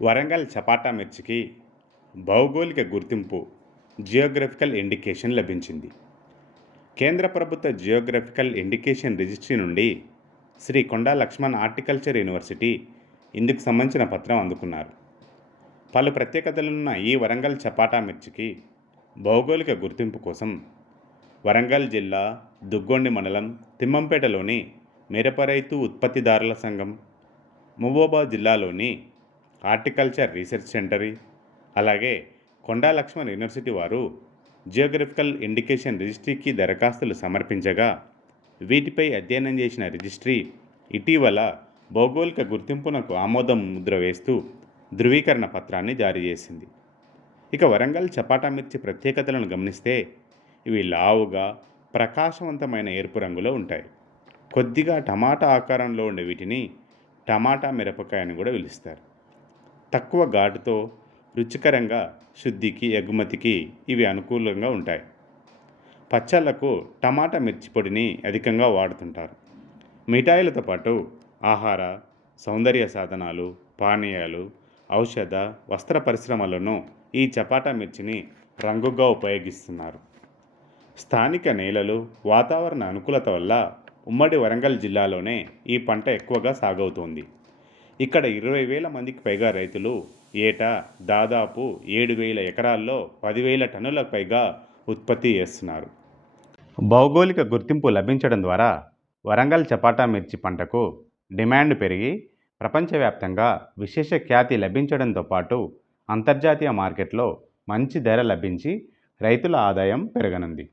వరంగల్ చపాటా మిర్చికి భౌగోళిక గుర్తింపు జియోగ్రఫికల్ ఇండికేషన్ లభించింది. కేంద్ర ప్రభుత్వ జియోగ్రఫికల్ ఇండికేషన్ రిజిస్ట్రీ నుండి శ్రీ కొండా లక్ష్మణ్ హార్టికల్చర్ యూనివర్సిటీ ఇందుకు సంబంధించిన పత్రం అందుకున్నారు. పలు ప్రత్యేకతలున్న ఈ వరంగల్ చపాటా మిర్చికి భౌగోళిక గుర్తింపు కోసం వరంగల్ జిల్లా దుగ్గొండి మండలం తిమ్మంపేటలోని మిరప రైతు ఉత్పత్తిదారుల సంఘం, మహబూబాబాద్ జిల్లాలోని హార్టికల్చర్ రీసెర్చ్ సెంటర్, అలాగే కొండా లక్ష్మణ్ యూనివర్సిటీ వారు జియోగ్రఫికల్ ఇండికేషన్ రిజిస్ట్రీకి దరఖాస్తులు సమర్పించగా వీటిపై అధ్యయనం చేసిన రిజిస్ట్రీ ఇటీవల భౌగోళిక గుర్తింపునకు ఆమోదం ముద్ర వేస్తూ ధృవీకరణ పత్రాన్ని జారీ చేసింది. ఇక వరంగల్ చపాటా మిర్చి ప్రత్యేకతలను గమనిస్తే ఇవి లావుగా ప్రకాశవంతమైన ఎరుపు రంగులో ఉంటాయి. కొద్దిగా టమాటా ఆకారంలో ఉండే వీటిని టమాటా మిరపకాయ అని కూడా పిలుస్తారు. తక్కువ ఘాటుతో రుచికరంగా శుద్ధికి ఎగుమతికి ఇవి అనుకూలంగా ఉంటాయి. పచ్చళ్లకు టమాటా మిర్చి పొడిని అధికంగా వాడుతుంటారు. మిఠాయిలతో పాటు ఆహార, సౌందర్య సాధనాలు, పానీయాలు, ఔషధ, వస్త్ర పరిశ్రమలను ఈ చపాటా మిర్చిని రంగుగా ఉపయోగిస్తున్నారు. స్థానిక నేలలు, వాతావరణ అనుకూలత వల్ల ఉమ్మడి వరంగల్ జిల్లాలోనే ఈ పంట ఎక్కువగా సాగవుతోంది. ఇక్కడ 20,000 మందికి పైగా రైతులు ఏటా దాదాపు 7,000 ఎకరాల్లో 10,000 టన్నులకు పైగా ఉత్పత్తి చేస్తున్నారు. భౌగోళిక గుర్తింపు లభించడం ద్వారా వరంగల్ చపాటా మిర్చి పంటకు డిమాండ్ పెరిగి ప్రపంచవ్యాప్తంగా విశేష ఖ్యాతి లభించడంతో పాటు అంతర్జాతీయ మార్కెట్లో మంచి ధర లభించి రైతుల ఆదాయం పెరగనుంది.